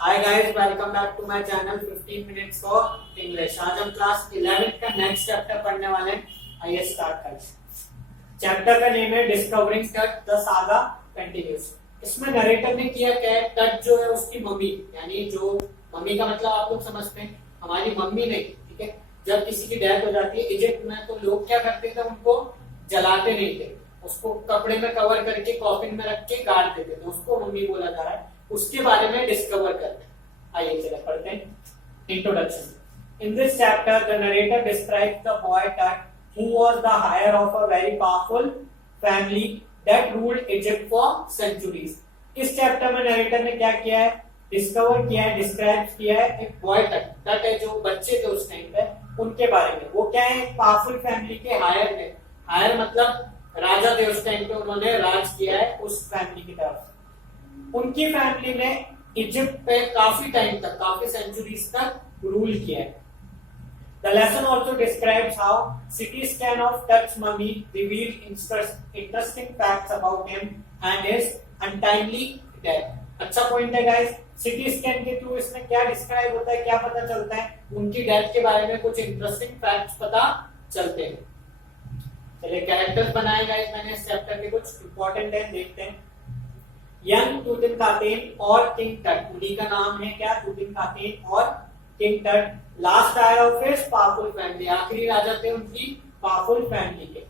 Hi guys, welcome back to my channel 15 minutes for English. आज हम class 11 का next chapter पढ़ने वाले हैं। आइए स्टार्ट करते हैं। चैप्टर का नेम है डिस्कवरिंग टट द सागा कंटिन्यूस। इसमें नरेटर ने किया क्या है, टट जो है उसकी मम्मी, यानी जो मम्मी का मतलब आप लोग समझते हैं, हमारी मम्मी नहीं, ठीक है। जब किसी की डेथ हो जाती है इजिप्ट में, तो लोग क्या करते थे, उनको जलाते नहीं थे, उसको कपड़े में कवर करके कॉफिन में रख के गाड़ देते थे, उसको मम्मी बोला जा रहा है। उसके बारे में डिस्कवर करते हैं। आइए चले पढ़ते हैं। Introduction. In this chapter the narrator describes the boy टट who was the heir of a very powerful family that ruled Egypt for centuries। इस चैप्टर में नरेटर ने क्या किया है, डिस्कवर किया है, डिस्क्राइब किया है एक बॉय टट। टट है जो बच्चे थे उस टाइम पे, उनके बारे में। वो क्या है, पावरफुल फैमिली के हायर थे। हायर मतलब राजा थे उस टाइम पे, उन्होंने राज किया है उस फैमिली की तरफ। उनकी फैमिली ने इजिप्ट पे काफी टाइम तक, काफी सेंचुरीज तक रूल किया है। The lesson also describes how CT scan of Tut's mummy revealed interesting facts about him and his untimely death। अच्छा पॉइंट है गाइस। CT स्कैन के थ्रू इसमें क्या डिस्क्राइब होता है, क्या पता चलता है, उनकी डेथ के बारे में कुछ इंटरेस्टिंग फैक्ट्स पता चलते हैं। चलिए कैरेक्टर्स बनाए गाइस मैंने इस चैप्टर के, कुछ इंपॉर्टेंट है, देखते हैं। यंग तुतनखामेन और किंग टट, उन्हीं का नाम है क्या, तुतनखामेन और king Tut. Last heir of his powerful family, आखिरी राजा थे उनकी पावरफुल फैमिली के।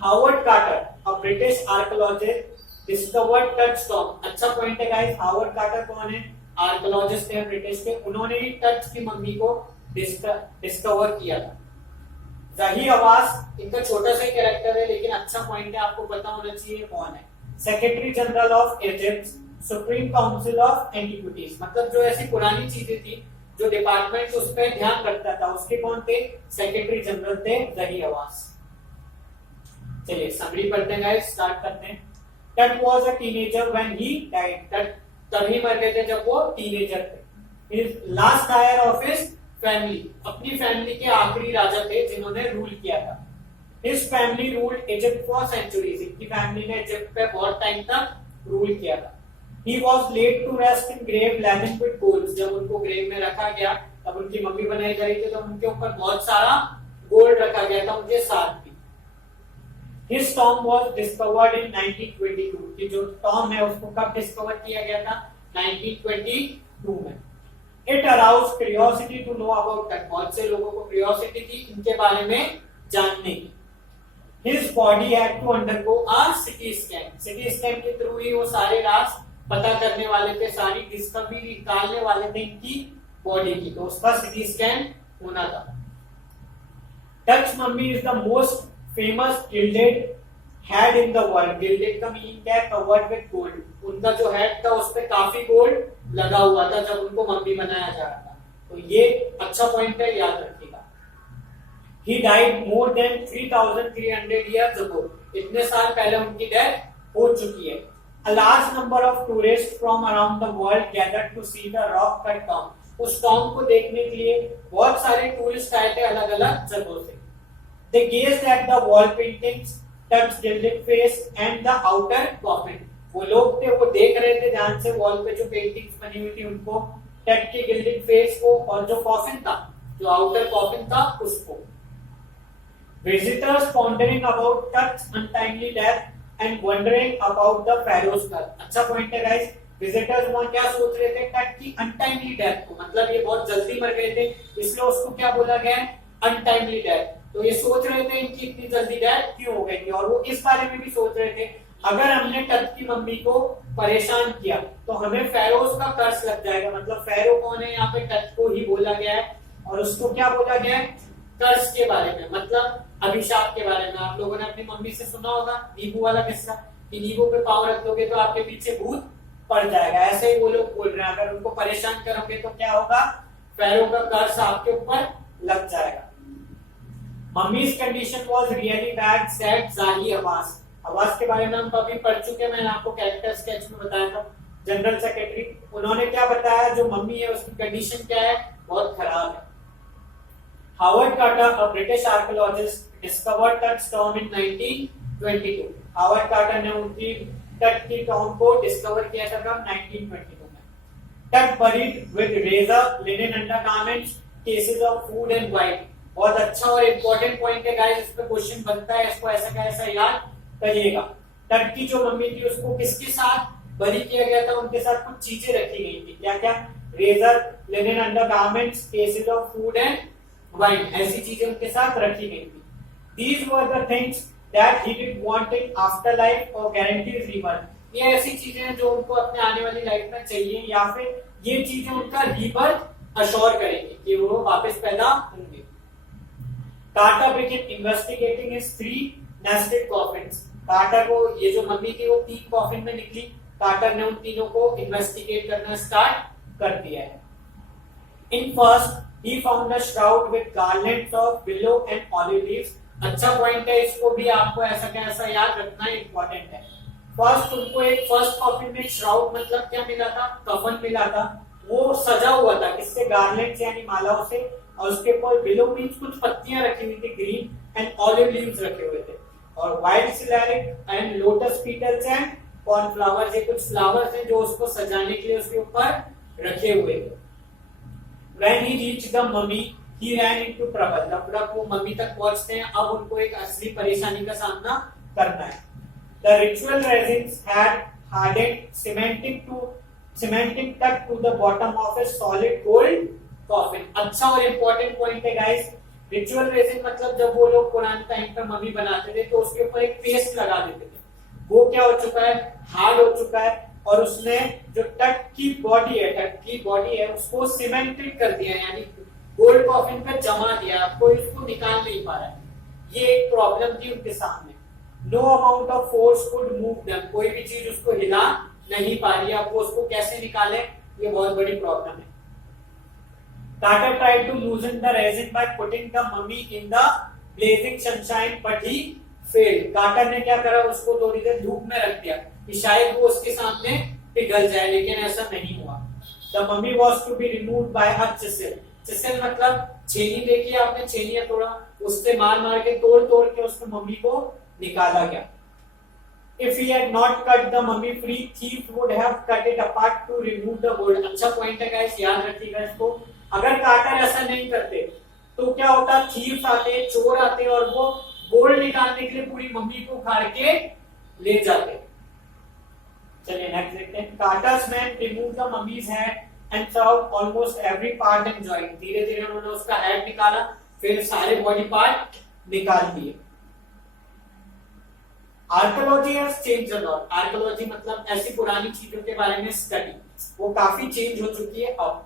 Howard Carter, a British archaeologist, discovered Tut's tomb. अच्छा पॉइंट है गाइस। हावर्ड कार्टर कौन है, आर्कियोलॉजिस्ट है ब्रिटिश के, उन्होंने ही टट्स की मम्मी को डिस्कवर किया था। जही अब्बास, इनका छोटा सा कैरेक्टर है लेकिन अच्छा पॉइंट है, आपको पता होना चाहिए कौन है। Secretary general of Egypt, supreme council of antiquities, मतलब जो ऐसी पुरानी चीजें थी, जो डिपार्टमेंट उस पर ध्यान रखता था, उसके कौन थे, सेक्रेटरी जनरल थे जही अब्बास। चलिए समरी पढ़ते हैं गाइस, स्टार्ट करते हैं। Tut was a teenager when he died. Tut तभी मर गए थे जब वो टीनेजर थे। His last heir of his family, अपनी फैमिली के आखिरी राजा थे जिन्होंने रूल किया था। His family ruled Egypt for centuries। इनकी फैमिली ने इजिप्ट पे बहुत टाइम तक रूल किया था। He was laid to rest in grave laden with gold। जब उनको ग्रेव में रखा गया, तब उनकी मम्मी बनाई गई थी, तो उनके ऊपर बहुत सारा गोल्ड रखा गया था, उनके साथ भी। His tomb was discovered in 1922। कि जो टॉम है उसको कब डिस्कवर किया गया था, 1922 में। It aroused curiosity to know about that। बहुत से लोगों को क्यूरियोसिटी थी इनके बारे में जानने की। His body had to undergo a CT scan। CT scan के थ्रू ही वो सारे राज पता करने वाले थे, सारी डिस्कवरी निकालने वाले थे इनकी बॉडी की, तो उसका CT स्कैन होना था। Touch mummy is the most famous gilded head in the world. Gilded का मीनिंग क्या है, कवर्ड विद गोल्ड। उनका जो हेड था उस पे काफी गोल्ड लगा हुआ था जब उनको मम्मी बनाया जा रहा था, तो ये अच्छा पॉइंट है, याद रखिएगा। He died more than 3,300 years ago। इतने साल पहले उनकी डेथ हो चुकी है। A large number of tourists from around the world gathered to see the rock cut tomb। उस टॉम को देखने के लिए बहुत सारे टूरिस्ट आए थे अलग अलग जगहों से। They gazed at the wall paintings, Tut's gilded face and the outer coffin। वो लोग थे, वो देख रहे थे ध्यान से वॉल पे जो पेंटिंग्स बनी हुई थी उनको, टट के गिल्डेड फेस को, और जो कॉफिन था, जो आउटर कॉफिन था उसको। Visitors pondering about Tut's untimely death and wondering about the pharaoh's curse। अच्छा पॉइंट है गाइस। विजिटर्स वहां क्या सोच रहे थे, टट की अनटाइमली डेथ को, मतलब ये बहुत जल्दी मर गए थे, इसलिए उसको क्या बोला गया है, अनटाइमली डेथ। तो ये सोच रहे थे इनकी इतनी जल्दी डेथ क्यों हो गई थी, और वो इस बारे में भी सोच रहे थे अगर हमने टट की मम्मी को परेशान किया तो हमें फेरोज का कर्ज लग जाएगा। मतलब फेरो कौन है, यहाँ पे टट को ही बोला गया है, और उसको क्या बोला गया है, कर्ज के बारे में, मतलब अभिशाप के बारे में। आप लोगों ने अपनी मम्मी से सुना होगा नींबू वाला किस्सा, कि नींबू पे पाँव रख दोगे तो आपके पीछे भूत पड़ जाएगा। ऐसे ही वो लोग बोल रहे हैं, अगर उनको परेशान करोगे तो क्या होगा, फेरो का कर्ज आपके ऊपर लग जाएगा। Mummies condition was really bad said जाही अब्बास। अब्बास के बारे में हम कभी पढ़ चुके हैं, मैंने आपको कैरेक्टर स्केच में बताया था। जनरल सेक्रेटरी, उन्होंने क्या बताया, जो मम्मी है उसकी कंडीशन क्या है, बहुत खराब है। Howard Carter, a British archaeologist, discovered Tut's tomb in 1922। Howard Carter ने उनकी टट की टॉम को डिस्कवर किया था 1922 में। Tuck buried with razor, linen undergarments, cases of food and wine. बहुत अच्छा और इम्पोर्टेंट पॉइंट है गाइस, इस पे क्वेश्चन बनता है, इसको ऐसा का ऐसा याद करिएगा। टक की जो मम्मी थी उसको किसके साथ बरी किया गया था, उनके साथ कुछ चीजें रखी गई थी, क्या क्या, razor, linen undergarments, cases of food and wine, ऐसी चीजें उनके साथ रखी गई थी। These were the things that he did want in afterlife or guaranteed rebirth. ये ऐसी चीजें हैं जो उनको अपने आने वाली लाइफ में चाहिए, या फिर ये चीजें उनका रीबर्थ अश्योर करेंगे कि वो वापस पैदा होंगे। Carter began investigating his 3 nested coffins. Carter को ये जो मम्मी थी वो 3 कॉफिन में निकली, कार्टर ने उन तीनों को इन्वेस्टिगेट करना स्टार्ट कर दिया है। In first he found a shroud with garlands of willow and olive leaves. अच्छा पॉइंट है, इसको भी आपको ऐसा क्या ऐसा याद रखना इम्पोर्टेंट है। फर्स्ट उनको एक फर्स्ट कॉफिन में श्राउड मतलब क्या मिला था, कफन मिला था, वो सजा हुआ था किससे, गार्लैंड्स यानी मालाओं से, और उसके ऊपर विलो मीन्स कुछ पत्तियां रखी हुई थी ग्रीन, एंड ऑलिव लीव्स रखे हुए थे, और white celery and lotus petals and cornflowers, ये कुछ फ्लावर्स हैं जो उसको सजाने के लिए उसके ऊपर रखे हुए थे। When he reached the mummy, he ran into trouble. जब वो मम्मी तक पहुंचते हैं, अब उनको एक असली परेशानी का सामना करना है। The ritual resins had hardened, cementing tucked to the bottom of a solid gold coffin. अच्छा और इम्पोर्टेंट पॉइंट है गाइस, रिचुअल रेजिन मतलब जब वो लोग पुराने टाइम पर मम्मी बनाते थे तो उसके ऊपर एक पेस्ट लगा देते थे, वो क्या हो चुका है, हार्ड हो चुका है, और उसने जो टक की बॉडी है उसको सीमेंटेड कर दिया, यानी गोल्ड कॉफिन पे जमा दिया, कोई उसको निकाल नहीं पा रहा है। ये एक प्रॉब्लम थी उनके सामने। No amount of force could move them, कोई भी चीज उसको हिला नहीं पा रही है, अब वो उसको कैसे निकाले, ये बहुत बड़ी प्रॉब्लम है। Carter tried to loosen the resin by putting the mummy in the blazing sunshine, but he failed. Carter ने क्या करा, उसको थोड़ी देर धूप में रख दिया कि शायद वो उसके सामने पिघल जाए, लेकिन ऐसा नहीं हुआ। The mummy was to be removed by a chisel. chisel मतलब छेनी, देखिए आपने छेनी है थोड़ा, उससे मार मार के तोड़ के उसको मम्मी को निकाला गया। If he had not cut the mummy free, thief would have cut it apart to remove the gold. अच्छा पॉइंट है गाइस, याद रखिएगा इसको। अगर कार्टर ऐसा नहीं करते तो क्या होता, थीफ आते, चोर आते और वो गोल्ड निकालने के लिए पूरी मम्मी को उखाड़ के ले जाते। चलिए नेक्स्ट देखते हैं। Carter's man remove the mummy's head and sever almost every part and joint. धीरे धीरे उन्होंने उसका हेड निकाला, फिर सारे बॉडी पार्ट निकाल दिए। Archaeology has changed a lot. Archaeology मतलब ऐसी पुरानी चीजों के बारे में स्टडी, वो काफी चेंज हो चुकी है अब।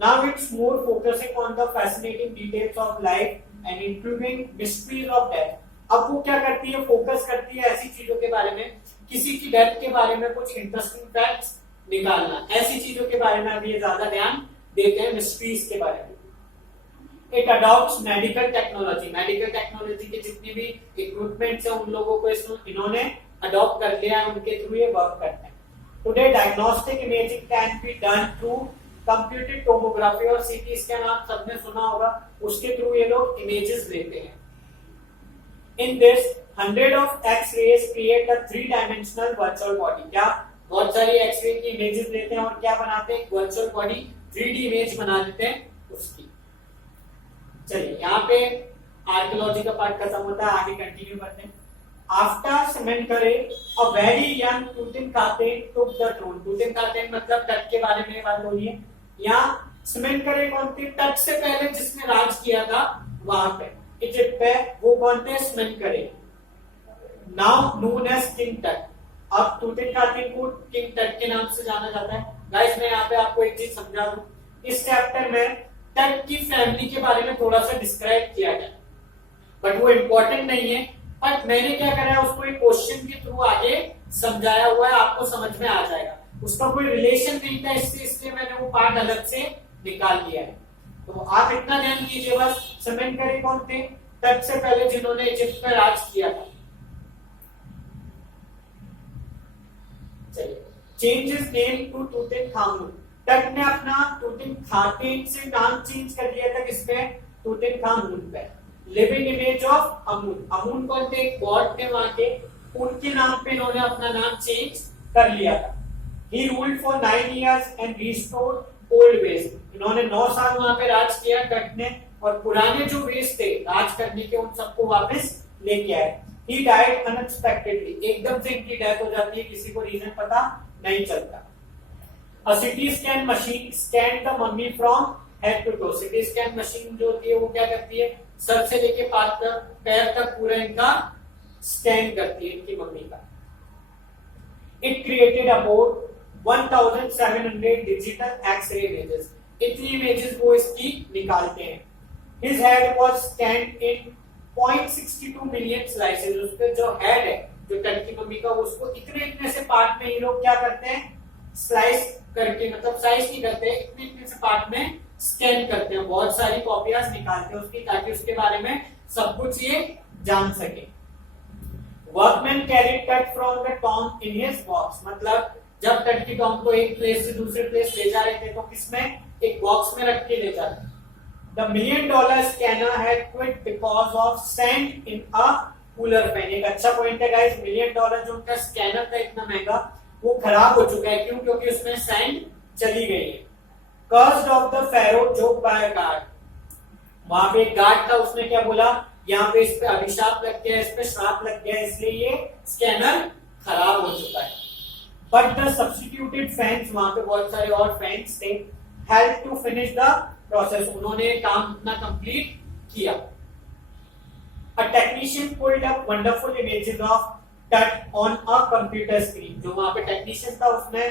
Now it's more focusing on the fascinating details of life and intriguing mysteries of death. अब वो क्या करती है, फोकस करती है ऐसी चीजों के बारे में, किसी की डेथ के बारे में कुछ इंटरेस्टिंग फैक्ट्स निकालना, ऐसी चीजों के बारे में अभी ये ज्यादा ध्यान देते हैं, मिस्ट्रीज के बारे में। It adopts medical technology. Medical technology के जितने भी इक्विपमेंट्स हैं उन लोगों को इन्होंने अडॉप्ट कर लिया है, उनके थ्रू ये वर्क करते हैं। Today diagnostic imaging can be done through computed tomography और सीटी स्कैन, आप सबने सुना होगा, उसके थ्रू ये लोग इमेजेस लेते हैं। In this 100 of X-rays create a three dimensional virtual body. क्या, बहुत सारी एक्स-रे की इमेजेस लेते हैं और क्या बनाते हैं, वर्चुअल बॉडी 3D इमेज बना देते हैं उसकी। चलिए यहाँ पे आर्कियोलॉजी का पार्ट खत्म होता है, आगे कंटिन्यू करते हैं। After Smenkhkare a very young Tutankhamun took the throne. Tutankhamun मतलब टच के बारे में बात हो रही है। यहाँ सेमेंटरी कौन थे, टच से पहले जिसने राज किया था वहां पे इजिप्ट पे, वो कौन थे, सेमेंटरी, नाउ नोन एज किंग टट। अब टूटनखामेन को किंग टट के नाम से जाना जाता है। गाइस मैं यहाँ पे आपको एक चीज समझा दूं, इस चैप्टर में टट की फैमिली के बारे में थोड़ा सा डिस्क्राइब किया गया, बट वो इम्पोर्टेंट नहीं है, बट मैंने क्या करा है उसको एक क्वेश्चन के थ्रू आगे समझाया हुआ है, आपको समझ में आ जाएगा। उसका कोई रिलेशन नहीं था इसलिए मैंने वो पार्ट अलग से निकाल लिया है। तो आप इतना ध्यान कीजिए बस, सेमेंटरी कौन थे, टच से पहले जिन्होंने इजिप्ट पर राज किया था। चलिए, चेंज हिज नेम टू टूटनखामुन। टट ने अपना टूटनखामेन से नाम चेंज कर लिया था, किसपे, टूटनखामुन पे। Living image of Amun. Amun कौन थे, गॉड थे वहां के, उनके नाम पे इन्होंने अपना नाम चेंज कर लिया था। He ruled for 9 years and restored old ways. इन्होंने 9 साल वहां पे राज किया तट ने, और पुराने जो वेज थे राज करने के उन सबको वापस लेके आए। He died unexpectedly. एकदम से इनकी डेथ हो जाती है, किसी को रीजन पता नहीं चलता। A CT scan machine scanned the mummy from head to toe. CT scan machine जो होती है वो क्या करती है, सर से लेके पैर तक पूरा इनका स्कैन करती है इनकी मम्मी का। It created about 1700 digital X-ray images. इतनी इमेजेस वो इसकी निकालते हैं। His head was scanned in 0.62 million slices. उसके जो हेड है जो टट की मम्मी का, उसको इतने इतने से पार्ट में ये लोग क्या करते हैं, स्लाइस करके, मतलब स्लाइस नहीं करते, इतने इतने से पार्ट में स्कैन करते हैं, बहुत सारी कॉपियां निकालते हैं उसकी, ताकि उसके बारे में सब कुछ ये जान सके। वर्कमैन कैरीड टट from the Tom in his box, मतलब जब टट की टॉम को एक प्लेस से दूसरे प्लेस ले जा रहे थे तो किसमें, एक बॉक्स में रख के ले जाते। The $1 million scanner had quit because of sand in a cooler fan. एक अच्छा पॉइंट है गाइस, $1 million जो उनका स्कैनर था इतना महंगा, वो खराब हो चुका है। क्यों? क्योंकि उसमें सैंड चली गई है। Cursed of the Pharaoh joke by a guard. वहां पे एक गार्ड था, उसने क्या बोला, यहाँ पे इस पे अभिशाप लग गया, इस पे श्राप लग गया, इसलिए ये स्कैनर खराब हो चुका है। But the substituted fans, वहां पे बहुत सारे और फैंस थे, helped to finish the process. उन्होंने काम अपना कंप्लीट किया। A technician pulled up wonderful images of Tut on a computer screen. जो वहां पे टेक्नीशियन था उसने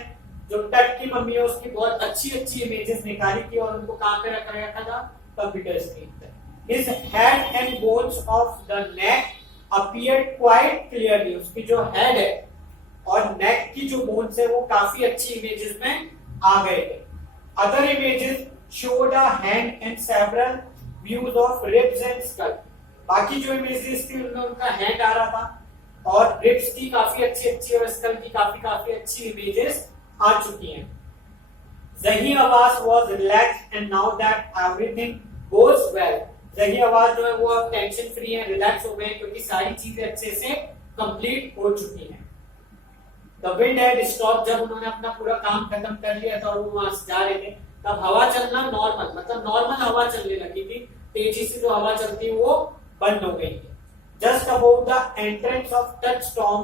जो टट की मम्मी है उसकी बहुत अच्छी अच्छी इमेजेस निकाली थी और उनको कहां पे रखा गया था, कंप्यूटर स्क्रीन पे। His head and bones of the neck appeared quite clearly. उसकी जो हेड है और नेक की जो बोन्स है वो काफी अच्छी इमेजेस में आ गए थे। Other images showed a hand and several views of ribs and skull. बाकी जो इमेजेस थी उनमें उनका हैंड आ रहा था और रिब्स की काफी अच्छी अच्छी और स्कल की काफी अच्छी इमेजेस आ चुकी हैं। Zahi Awaz was relaxed and now that everything goes well. Zahi Awaz जो है वो अब टेंशन फ्री है, रिलैक्स हो गए क्योंकि सारी चीजें अच्छे से कंप्लीट हो चुकी हैं। The wind had stopped. जब उन्होंने अपना पूरा काम खत्म कर लिया था और वो वहां से जा रहे थे तब हवा चलना नॉर्मल, मतलब नॉर्मल हवा चलने लगी थी, तेजी से जो हवा चलती है वो बंद हो गई थी। Just above the entrance of Tut storm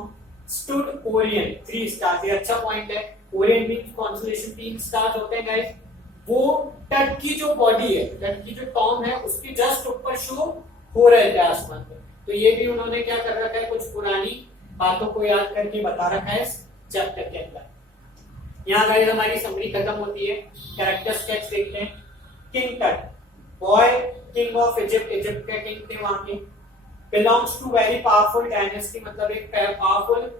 stood Orion, 3 stars. ये अच्छा पॉइंट है। Orion means constellation, 3 stars होते हैं गाइस। वो टट की जो बॉडी है, टट की जो टॉम है, उसके जस्ट ऊपर शो हो रहे थे आसमान पे। तो ये भी उन्होंने क्या कर रखा है, कुछ पुरानी बातों को याद करके बता रखा है इस चैप्टर के अंदर। यहाँ गाइस हमारी समरी खत्म होती है। कैरेक्टर स्केच देखते हैं। King Tut, boy king of Egypt, Egypt के किंग थे वहां के। Belongs to very powerful dynasty, मतलब एक पावरफुल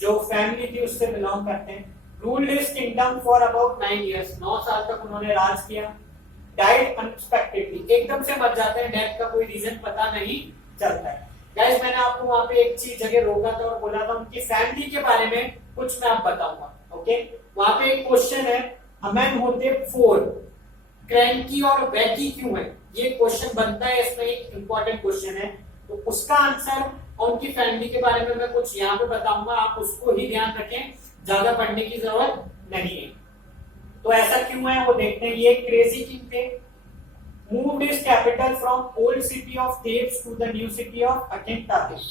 जो फैमिली थी उससे बिलोंग करते हैं। Ruled his kingdom for about 9 years, 9 साल तक उन्होंने राज किया। डाइड अनएक्सपेक्टेडली, एकदम से मर जाते हैं, डेथ का कोई रीजन पता नहीं चलता है। गाइस मैंने आपको वहां पे एक चीज जगह रोका था और बोला था उनकी फैमिली के बारे में कुछ मैं आप बताऊंगा। ओके, वहां पे एक क्वेश्चन है, अमेनहोटेप 4 क्रैंकी और वैकी क्यों है, ये क्वेश्चन बनता है, इसमें एक इंपॉर्टेंट क्वेश्चन है। तो उसका आंसर और उनकी फैमिली के बारे में मैं कुछ यहाँ पे बताऊंगा, आप उसको ही ध्यान रखें, ज्यादा पढ़ने की जरूरत नहीं है। तो ऐसा क्यों है वो देखते हैं। ये क्रेजी किंग थे। moved his capital from old city of Thebes to the new city of Akhetates.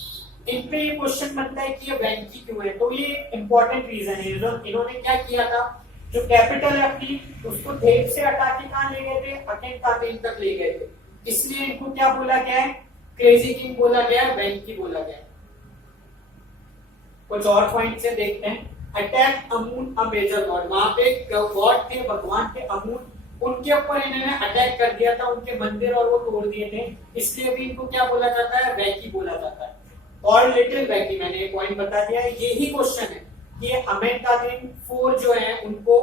इन पे ये क्वेश्चन बनता है कि ये वैंकी क्यों है, तो ये इंपॉर्टेंट रीजन है। इन्होंने क्या किया था, जो कैपिटल है अपनी उसको थेब से हटा के कहां ले गए थे, अखेतातेन तक ले गए थे, इसलिए इनको क्या बोला गया है, क्रेजी किंग बोला गया, वैंकी बोला गया। कुछ और पॉइंट से देखते हैं। अटैक अमून अ मेजर गॉड, वहां पे गॉड थे, भगवान थे अमून, उनके ऊपर इन्होंने अटैक कर दिया था, उनके मंदिर और वो तोड़ दिए थे, इसलिए भी इनको क्या बोला जाता है, वैकी बोला जाता है। और लिटिल वैकी, मैंने एक पॉइंट बता दिया है, यही क्वेश्चन है कि अमेनटातेन 4 जो है उनको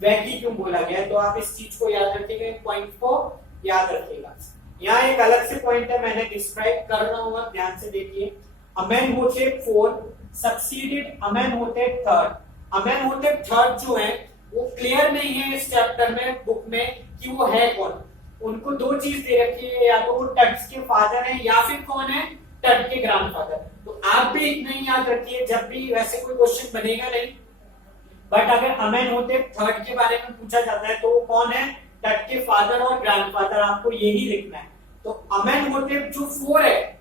वैकी क्यों बोला गया है। तो आप इस चीज को याद रखिएगा, इन पॉइंट को याद रखिएगा। यहाँ एक अलग से पॉइंट है, मैंने डिस्क्राइब कर रहा हूँ, ध्यान से देखिए। Amenhotep 4 succeeded Amenhotep 3। अमेनहोटेप 3 जो है वो क्लियर नहीं है इस चैप्टर में, बुक में, कि वो है कौन। उनको 2 चीज दे रखी है, या तो वो टट्स के फादर हैं या फिर कौन है, टट के ग्रैंडफादर। तो आप भी इतना ही याद रखिए, जब भी वैसे कोई क्वेश्चन बनेगा नहीं बट अगर अमेनहोटेप थर्ड के बारे में पूछा जाता है तो वो कौन है, तट के फादर और ग्रैंडफादर, आपको यही लिखना है। तो अमेनहोटेप जो 4 है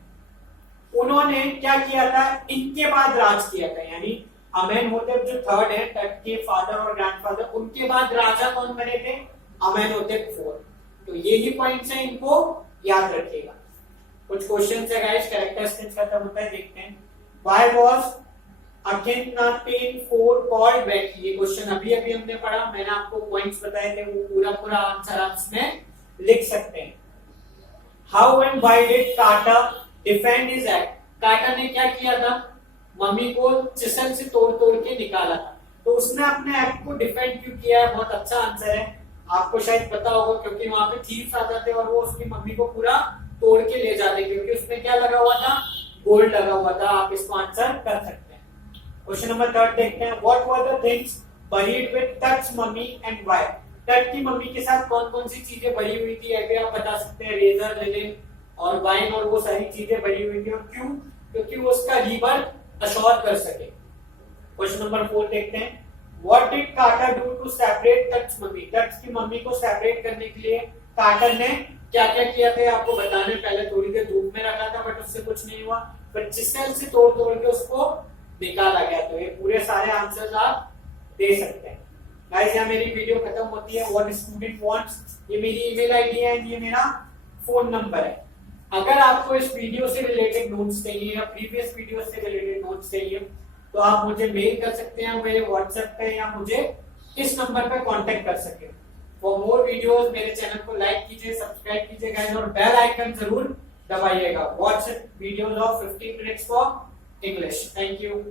उन्होंने क्या किया था, इनके बाद राज किया था, यानी अमेनहोटेप जो थर्ड है तट के फादर और ग्रैंडफादर, उनके बाद राजा कौन बने थे, अमेनहोटेप 4। तो यही पॉइंट्स है, इनको याद रखिएगा। कुछ क्वेश्चन है गाइस, कैरेक्टरिस्टिक्स खत्म होता है, देखते हैं। व्हाई वाज अखेनाटेन 4 कॉल्ड बैक, ये क्वेश्चन अभी अभी हमने पढ़ा, मैंने आपको पॉइंट्स बताए थे, वो पूरा पूरा आंसर आप इसमें लिख सकते हैं। How and why did Carter defend his act, Carter ने क्या किया था, मम्मी को चिसल से तोड़ तोड़ के निकाला था, तो उसने अपने एक्ट को डिफेंड क्यों किया है, बहुत अच्छा आंसर है, आपको शायद पता होगा, क्योंकि वहां पे थीव्स आ जाते और वो उसकी मम्मी को पूरा तोड़ के ले जाते, क्योंकि उसमें क्या लगा हुआ था, गोल्ड लगा हुआ था। आप इसको आंसर कर सकते हैं। क्वेश्चन नंबर 3 देखते हैं। What were the things buried with touch mummy and why, टट की मम्मी के साथ कौन कौन सी चीजें भरी हुई थी, अभी आप बता सकते हैं, रेजर, लिनन और वाइन, और वो सारी चीजें भरी हुई थी, और क्यों, क्योंकि वो उसका रीबर्थ अश्योर कर सके। क्वेश्चन नंबर 4 देखते हैं। What did Carter do to separate Tuck's mummy, Tut's की मम्मी को सेपरेट करने के लिए कार्टर ने क्या क्या किया था, आपको बताने, पहले थोड़ी देर धूप में रखा था बट उससे कुछ नहीं हुआ, पर चिसेल से तोड़ तोड़ के उसको निकाला गया। तो ये पूरे सारे आंसर्स आप दे सकते हैं। गाइस यहाँ मेरी वीडियो खत्म होती है। व्हाट स्टूडेंट वांट्स, ये मेरी ईमेल आईडी है, ये मेरा फोन नंबर है। अगर आपको इस वीडियो से रिलेटेड नोट्स चाहिए या प्रीवियस वीडियो से रिलेटेड नोट्स चाहिए तो आप मुझे मेल कर सकते हैं मेरे व्हाट्सएप पे, या मुझे इस नंबर पे कांटेक्ट कर सकते हैं। फॉर मोर वीडियोस मेरे चैनल को लाइक कीजिए, सब्सक्राइब कीजिए गाइस, और बेल आइकन जरूर दबाइएगा। WhatsApp videos of 15 minutes for English. Thank you.